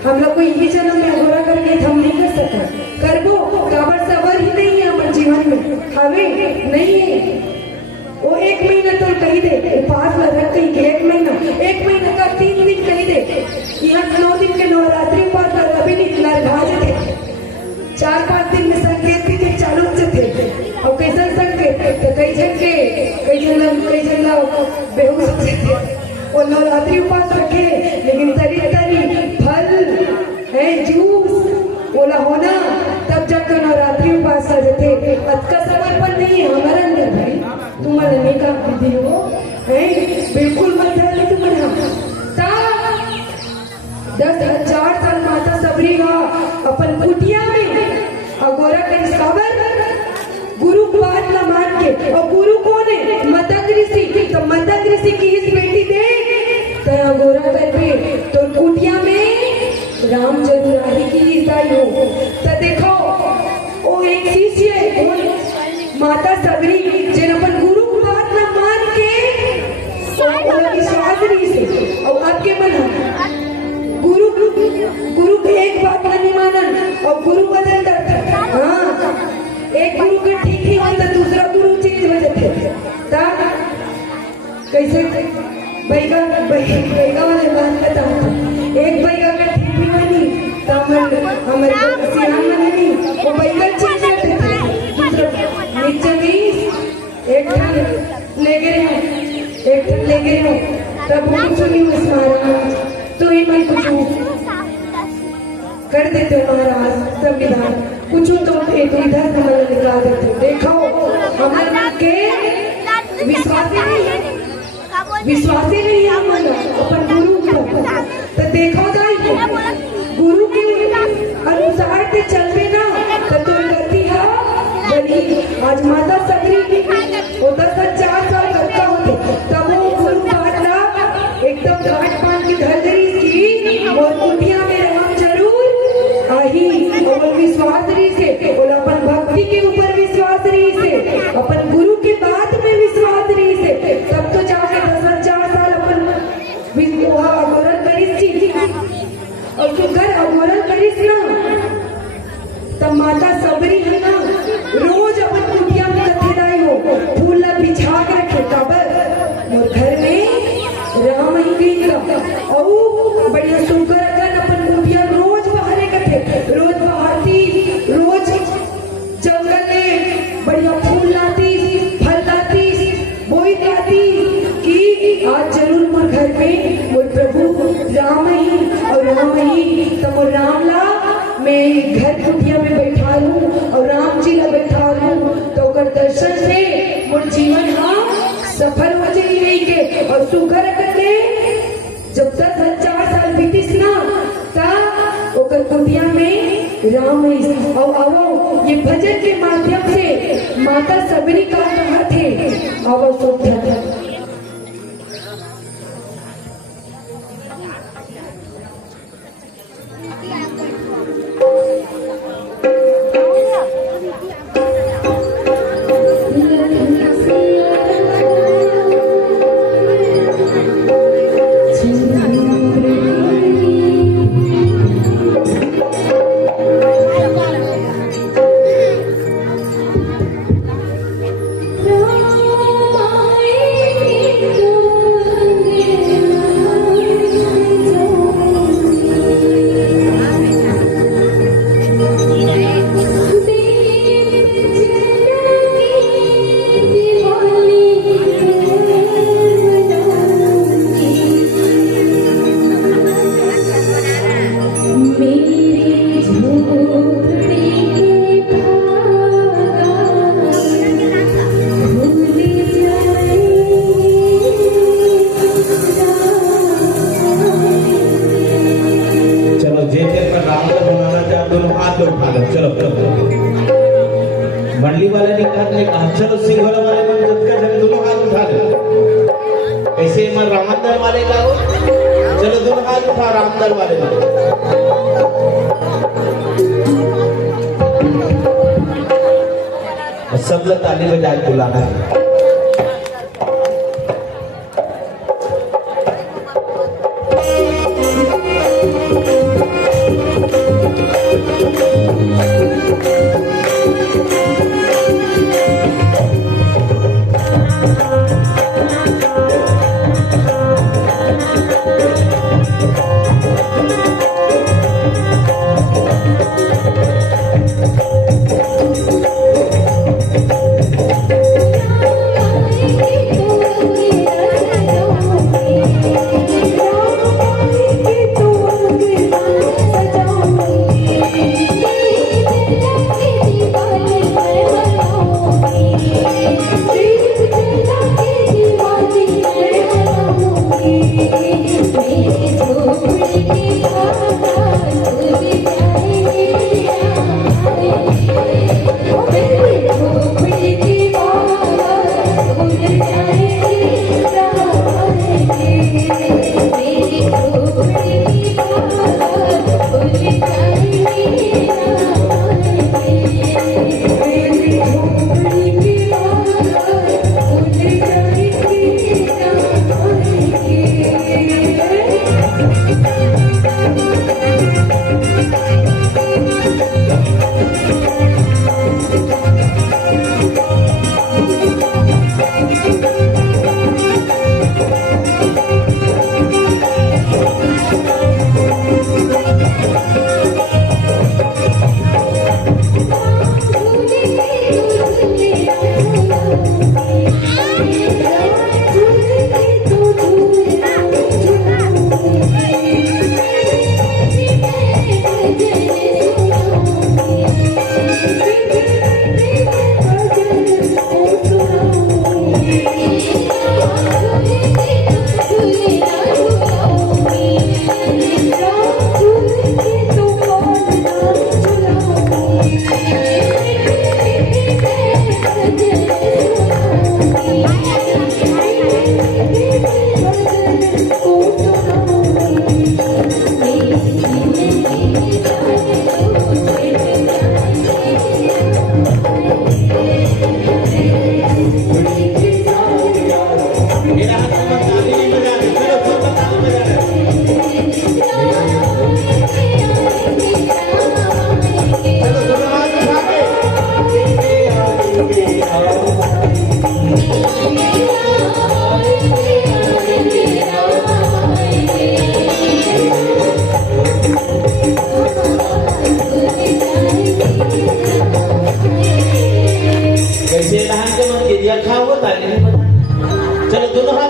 हम लोग को यही जन्म में अगोरा करके हम नहीं कर सकते। करबो काबर सबर ही नहीं है हमारे जीवन में, हमें नहीं है। वो 1 महीना तो कही दे उपवास में रख कही के 1 महीना का 3 दिन कही दे। यहाँ 9 दिन के नवरात्रि उपवास कर अभी निकला भाज थे 4-5 दिन में संकेत भी चालू थे। और कैसा संकेत तो कई जन बेहोश थे और नवरात्रि उपवास रखे, लेकिन तरी फल है जूस बोला होना तब जब तो नवरात्रि उपवास कर थे। का समर्पण नहीं है हमारा अंदर भाई, तुम्हारे नहीं का विधि हो है बिल्कुल मत डाले तुम्हारा। 10,000 साल माता सबरी अपन कुटिया में अगोरा कर साबर गुरु की बात न मान के। और गुरु कौन है? मतंग ऋषि। तो मतंग ऋषि की इस बेटी दे तो अगोरा कर पे तो कुटिया में राम जरूर आई की ईसाई हो। तो देखो वो एक शिष्य है माता सबरी जिन अपन गुरु की बात न मान के विश्वास नहीं से और आपके मन गुरु के एक बात नहीं मानन और गुरु बदल करता। हाँ, एक गुरु का ठीक नहीं होता दूसरा गुरु चेंज हो जाते। कैसे बैगा वाले बात बताओ, एक बैगा का ठीक नहीं बनी तो हमारे सियान बने नहीं वो बैगा चेंज करते थे। दूसरा नीचे भी एक ले गए हो तब कुछ नहीं महाराज तो ही मैं कुछ कर देते हो महाराज संविधान कुछ तो एक विधान हमारा निकाल देते हो। देखो हमारे के विश्वास ही नहीं हमारा अपन गुरु को। तो देखो दाई गुरु के अनुसार ते चलते ना तो तुम गति है बड़ी। आज माता सबरी अपन गुरु के बात में विश्वास नहीं से तब तो जाके 10,000 साल अपन अमरण करिस थी और तू घर अमरण करिस ना तब माता सबरी है ना रोज अपन कुटिया में कथेदाई हो फूल बिछा के रखे तब और घर में राम ही का और बढ़िया सुगर अगन अपन कुटिया रोज बाहर कथे रोज बाहरती रोज जंगल में बढ़िया फूल लाती फल लाती बोई लाती कि आज जरूर मोर घर में मोर प्रभु राम ही और राम ही तो मोर राम ला मैं घर कुटिया में बैठा लूं और राम जी ला बैठा लूं तो ओकर दर्शन से मोर जीवन हाँ सफल हो जाई नहीं के और सुगर करके जब 10,000 साल बीतिस ना ता ओकर कुटिया में राम ही और आवो ये भजन के माध्यम से माता सबरी का कहा थे आवो सोचा था मंडली वाले ने कहा चलो सिंह वाला वाले में जब का जब दोनों हाथ उठा ले ऐसे मैं रामदर वाले का हो चलो दोनों हाथ उठा रामदर वाले में और सब लोग ताली बजा के बुलाना है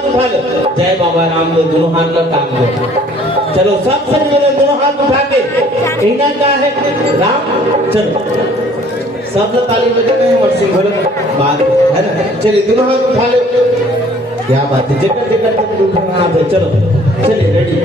उठा लो, जय बाबा राम दो, दोनों हाथ का काम दो। चलो सबसे पहले दोनों हाथ उठा के कहना क्या है राम, चलो सब ताली बजाते हैं और सिंह बोलो बात है ना। चलिए दोनों हाथ उठा लो, क्या बात है, जगह जगह तक दूसरा हाथ है। चलो चलिए रेडी।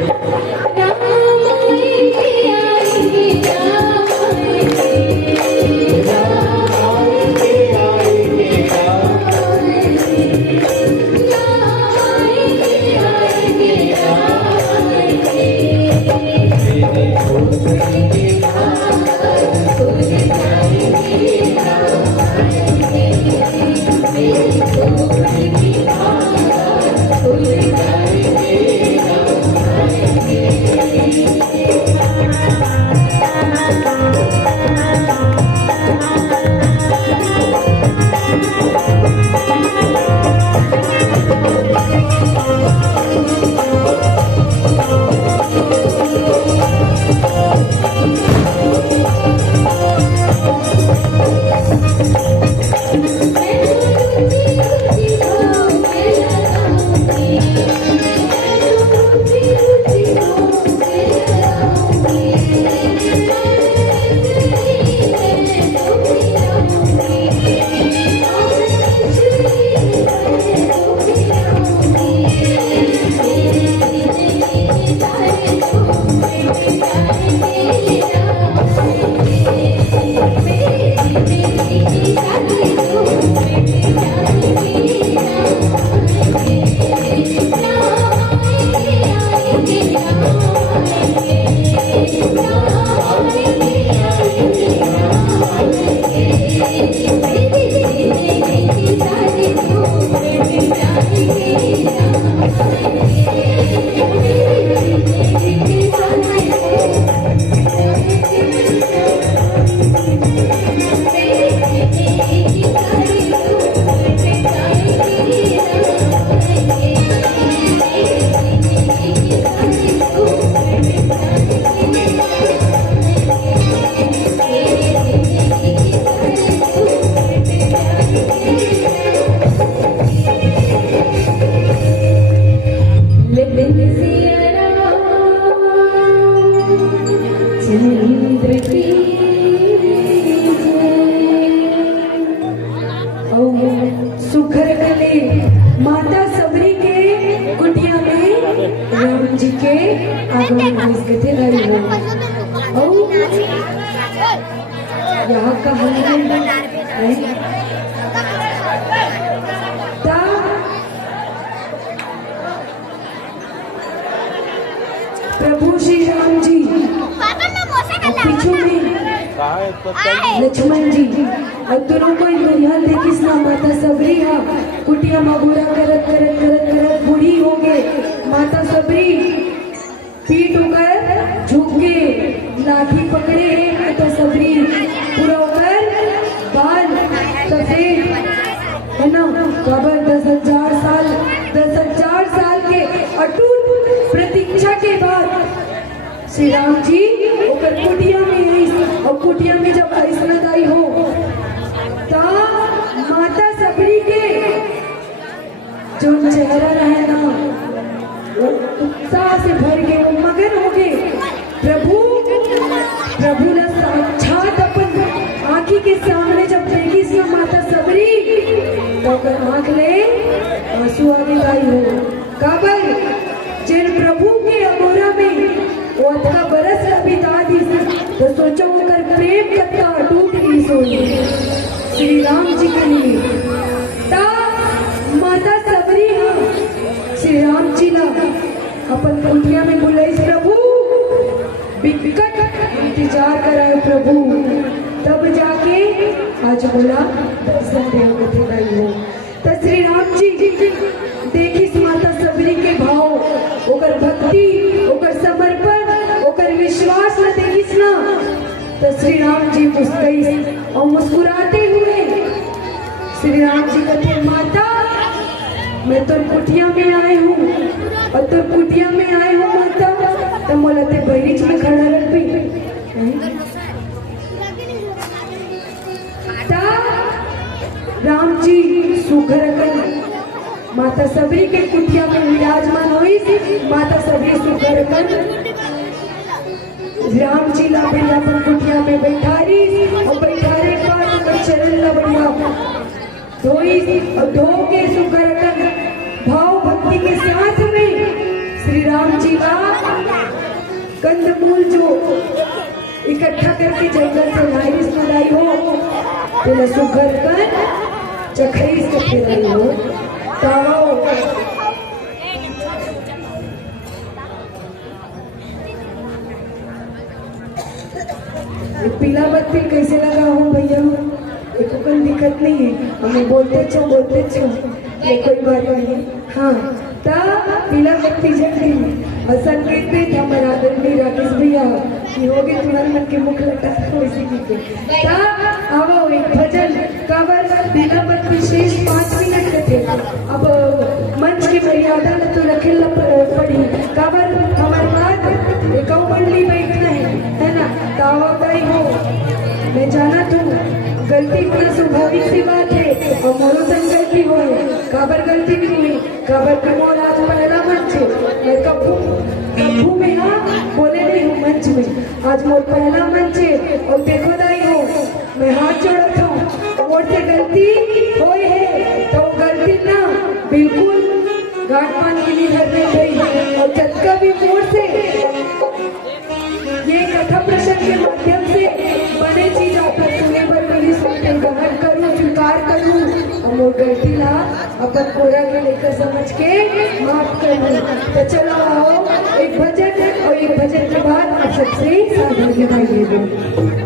सुखर गले माता सबरी के कुटिया में राम जी के आगमन हो थे रही हो और यहाँ का प्रभु श्री राम जी पीछे में लक्ष्मण जी और दोनों को यहाँ देखिस ना माता सबरी हा कुटिया मगोरा करत करत करत करत बूढ़ी हो गए। माता सबरी पीठ होकर झुक के लाठी पकड़े माता सबरी पूरा होकर बाल सफेद है ना कबर 10,000 साल के अटूट प्रतीक्षा के बाद श्री राम जी ओकर कुटिया में आई और कुटिया में जब ऐसनत आई हो ता माता सबरी के जो चेहरा रहे ना वो उत्साह से भर गए, वो मगन हो गए। प्रभु ने साक्षात अपन आंखी के सामने जब देखी सी माता सबरी तो आंख ले आंसू आगे आई हो काबर जिन प्रभु के अगोरा में वो अधा बरस बिता दी तो सोचो कर प्रेम कथा टूट गई सोई श्री राम जी के लिए ता माता सबरी श्री राम जी ला अपन कुटिया में बुलाई प्रभु बिकट इंतजार कराए प्रभु तब जाके आज बोला दर्शन देव थे गई हो तो श्री राम जी देखिस माता सबरी के भाव ओकर भक्ति ओकर समर्पण ओकर विश्वास न देखिस ना तो श्री राम जी मुस्कुराई और मुस्कुराते हुए श्री राम जी कहते माता मैं तो कुटिया में आए हूँ और तो कुटिया में आए हूँ माता तो मोलते बहरीच में खड़ा रख भी राम जी सुखर कर माता सबरी के कुटिया में माता सभी सुकर कर राम जी ला बढ़िया पर कुटिया में बैठारी और बैठारे पर चरण ला बढ़िया धोई और धो के सुकर कर भाव भक्ति के साथ में श्री राम जी का कंदमूल जो इकट्ठा करके जंगल से लाइस मंगाई हो तो सुकर कर चखई से खिलाई हो तावा पीला बत्ती कैसे लगा हो भैया देखो कोई दिक्कत नहीं है हमें बोलते छो ये कोई बात नहीं हाँ ता पीला बत्ती जल गई और संकेत में हमारा आदरणीय राकेश भैया कि हो गए तुम्हारे मन के मुख लटा वैसे की ता आओ एक भजन कावर पीला बत्ती शेष 5 मिनट के थे अब मंच की मर्यादा ने तो रखे पड़ी कावर हमारे बाद एक मंडली बैठना है ना तावा गई हो मैं जाना तू गलती इतना स्वाभाविक सी बात है और मोरो संग गलती हो काबर गलती नहीं हुई काबर का मोर आज पहला मंच है मैं कभू में हाँ बोले नहीं हूँ मंच में आज मोर पहला मंच है और देखो दाई हो मैं हाथ जोड़ता हूँ मोर से गलती हुई है तो गलती ना बिल्कुल घाट पान के लिए करने गई और चटका भी मोर से ये कथा प्रसंग के माध्यम से बने चीज आपका सुने पर मेरी सुनते ग्रहण करूं स्वीकार करूं और मोर गलती ला अपन पूरा के लेकर समझ के माफ करूं तो चलो आओ एक भजन और एक भजन के बाद आप सबसे साधन निभाइएगा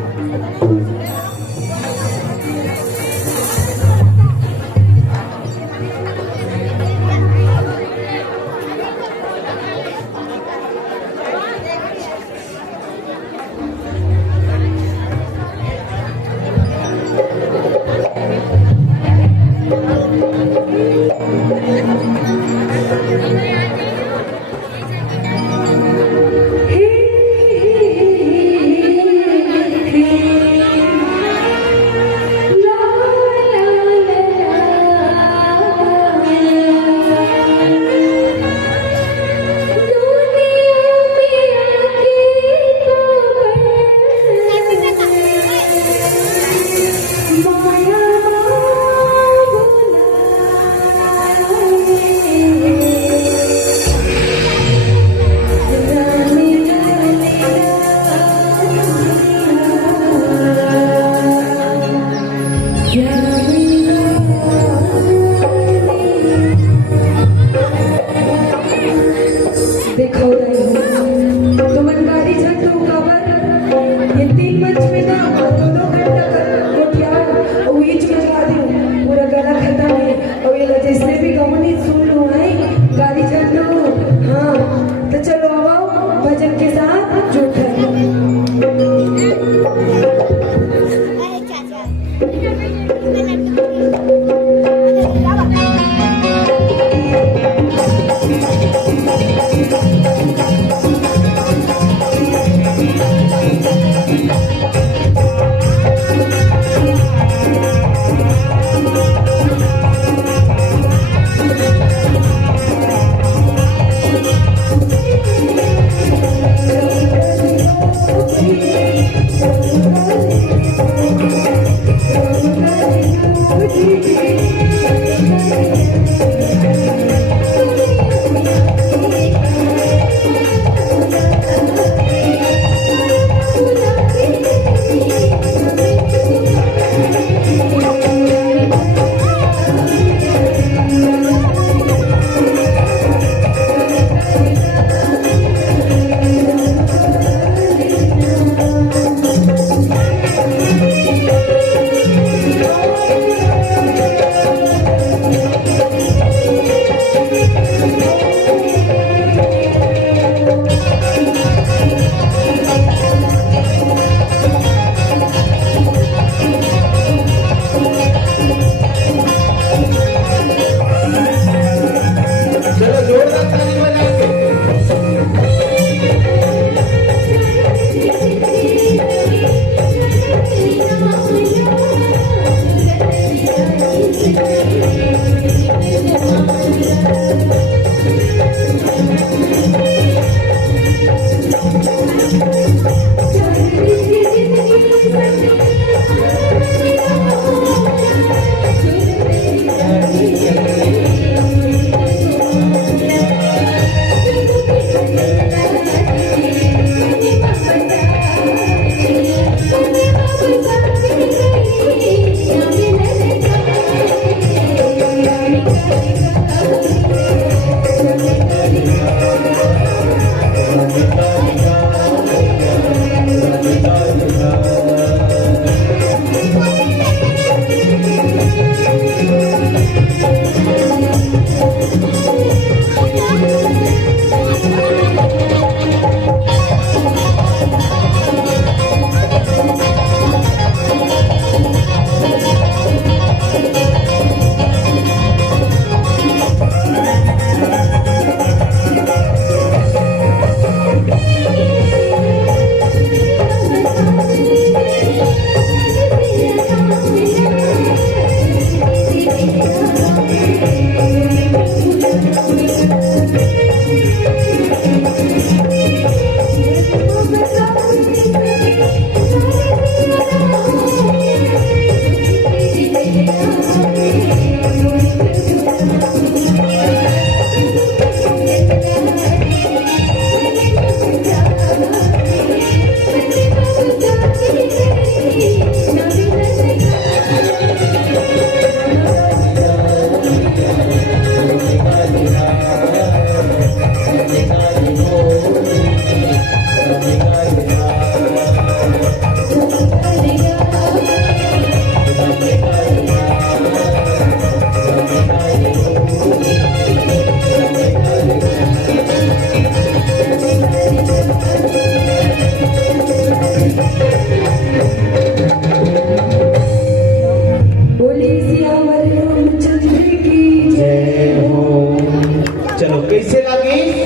कैसे लगी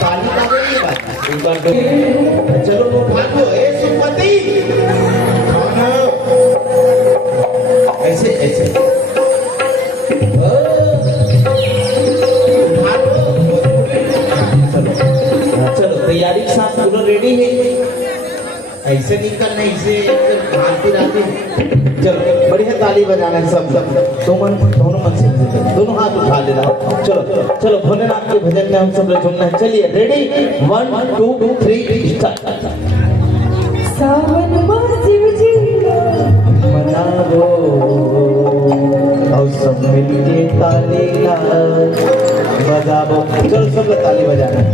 ताली लगेगी बात एक बार चलो वो भागो ए सुमति ऐसे ऐसे चलो तैयारी के साथ पूरा रेडी है ऐसे नहीं करना इसे भागते रहते चलो बढ़िया ताली बजाना है सब दोनों मन से दोनों हाथ उठा लेना चलो चलो भोलेनाथ के भजन में हम सब लोग झूमना है चलिए रेडी 1 2 3 स्टार्ट सावन माह शिव जी मनावो और सब मिलके ताली बजावो चलो सब लोग ताली बजाना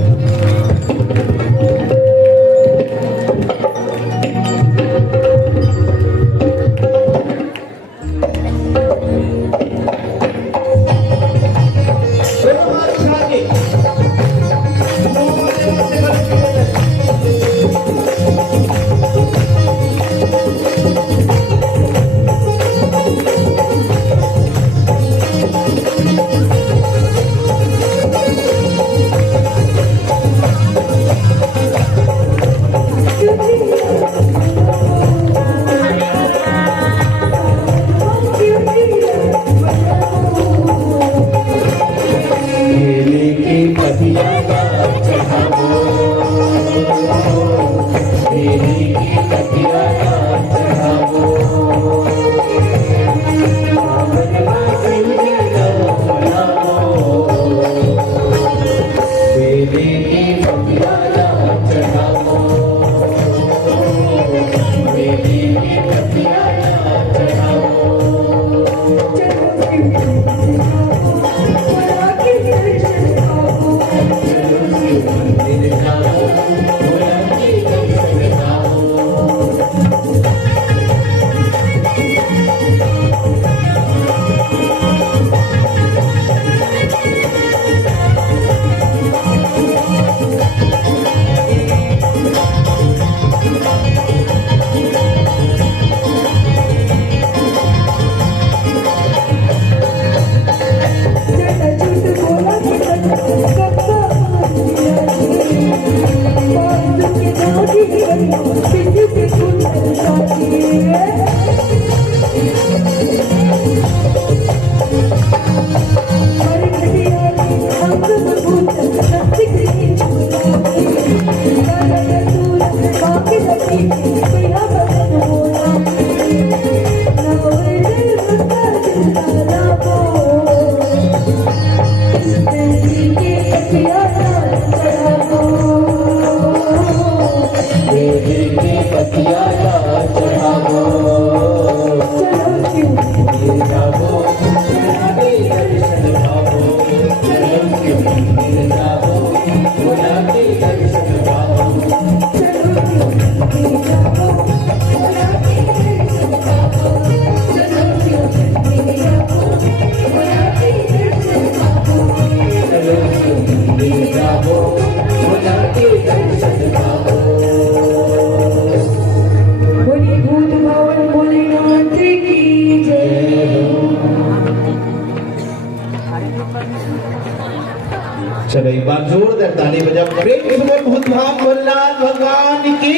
चलो एक बार जोरदार ताली बजाओ प्रेम से बोल भूत भाव भोलेनाथ भगवान की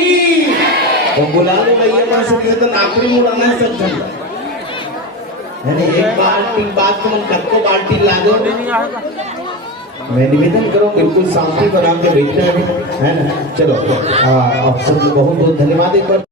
तो बुला लो भैया मां से तो नाकड़ी मुड़ाना है सब जन यानी एक बाल्टी बात तुम कत्को बाल्टी ला दो मैं निवेदन करूं बिल्कुल शांति बना के बैठना है ना चलो आप सबको बहुत बहुत धन्यवाद एक बार